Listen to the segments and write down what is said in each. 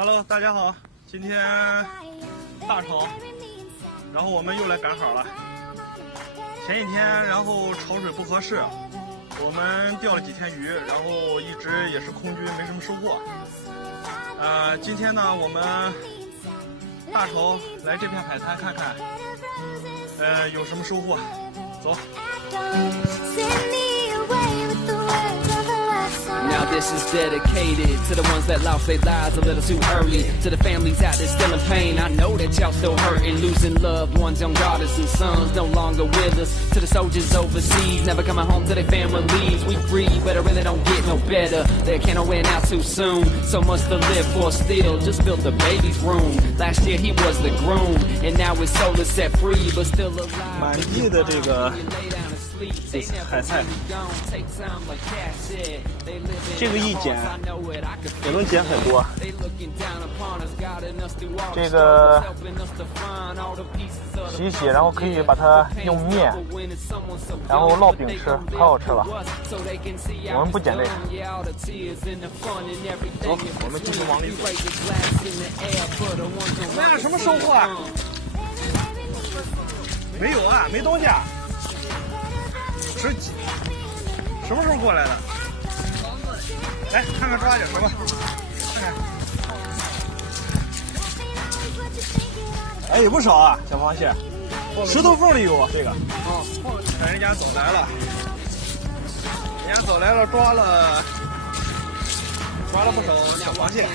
Hello， 大家好，今天大潮，然后我们又来赶海了。前几天，然后潮水不合适，我们钓了几天鱼，然后一直也是空军，没什么收获。今天呢，我们大潮来这片海滩看看，有什么收获？走。Now this is dedicated to the ones that lost their lives a little too early. To the families out there still in pain, I know that y'all still hurting. Losing loved ones, young daughters and sons no longer with us. To the soldiers overseas, never coming home to their families. We grieve, but it really don't get no better. They can't win out too soon. So much to live for still, just built the baby's room. Last year he was the groom, and now his soul is set free, but still alive. 满地的这个海菜，这个一捡也能捡很多。这个洗一洗，然后可以把它用面，然后烙饼吃，可好吃了。我们不捡这个，走，我们继续往里走。哎呀，什么收获啊？没有啊，没东西啊。什么时候过来的？来看看抓点什么？看看。哎，也不少啊，小螃蟹。石头缝里有这个。看人家走来了，人家走来了，抓了不少小螃蟹。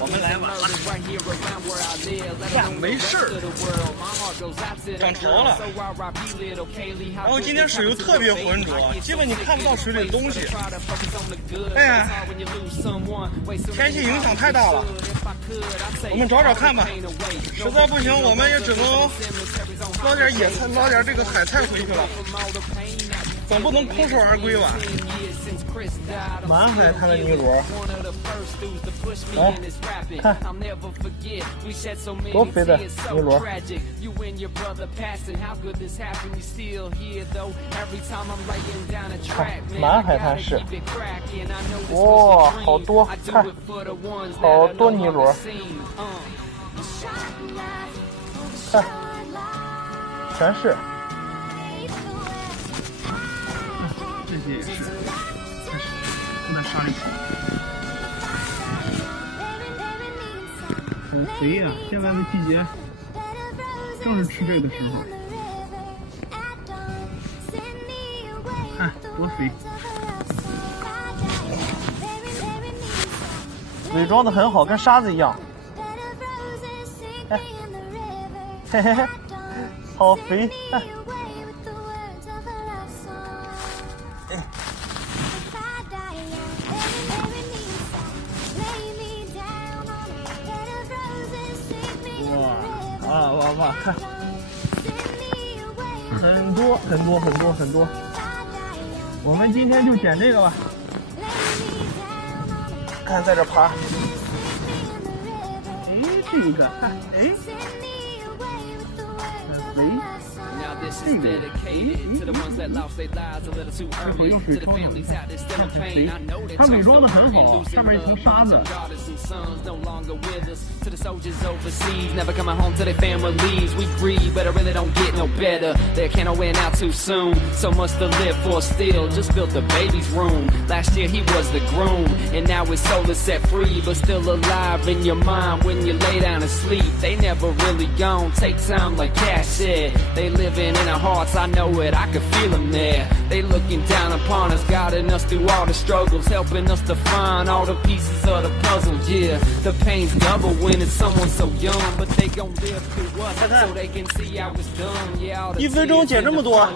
我们来晚了，看没事儿，涨潮了。然后今天水又特别浑浊，基本你看不到水里的东西。哎呀，天气影响太大了，我们找找看吧。实在不行，我们也只能捞点野菜，捞点这个海菜回去了。总不能空手而归吧？满海滩的泥螺，来看，多肥的泥螺！看满海滩是，哇，好多，看，好多泥螺，看，全是。这些也是，都在沙里跑，好肥呀！现在的季节正是吃这个的时候，看多肥，伪装的很好，跟沙子一样。哎，嘿嘿嘿，好肥！哎。哇，看，很多。我们今天就捡这个吧。看，在这爬。哎，这个，看，哎，很肥。这个，这会用水冲的，它很肥，它伪装的很好，上面一层沙子。To the soldiers overseas, never coming home to their families. We grieve, but it really don't get no better. They can't win out too soon. So much to live for still, just built the baby's room. Last year he was the groom, and now his soul is set free, but still alive in your mind when you lay down and sleep. They never really gone, take time like Cash said. They living in our hearts, I know it, I can feel them there. They looking down upon us, guiding us through all the struggles, helping us to find all the pieces of the puzzle. Yeah, the pain's double when it's someone so young, but they gon' live through us so they can see how it's done. Yeah, 1分钟捡这么多，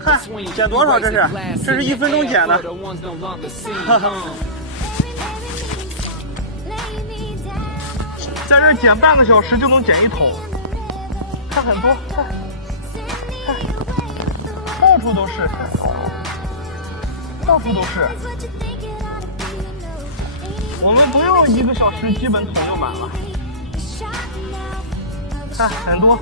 看捡多少？这是1分钟捡的，哈哈。在这捡半个小时就能捡1桶，看很多，看，到处都是，到处都是。我们不用1个小时，基本桶就满了。看，很多。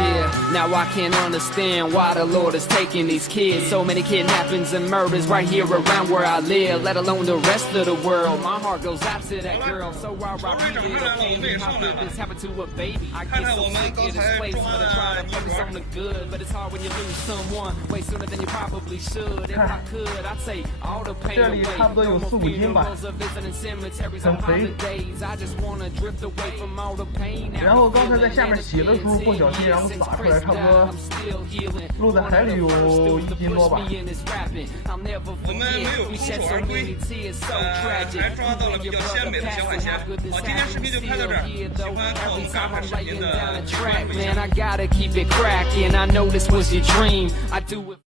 Yeah. Now I can't understand why the Lord is taking these kids. So many kidnappings and murders right here around where I live, let alone the rest of the world. My heart goes out to that girl. So I really can't how could this happen to a baby? I get so sick of this place, but I try to focus on the good. But it's hard when you lose someone way sooner than you probably should. If I could, I'd say all the pain away. No more funerals or visiting cemeteries on holidays. I just wanna drift away from all the pain. 然后刚才在下面洗的时候不小心然后洒出来，差不多落在海里有1斤多吧。我们没有空手而归，还抓到了比较鲜美的小海鲜。好，今天视频就拍到这儿。喜欢看我们赶海视频的， Man, I gotta keep it cracking. I know this was your dream. I do it.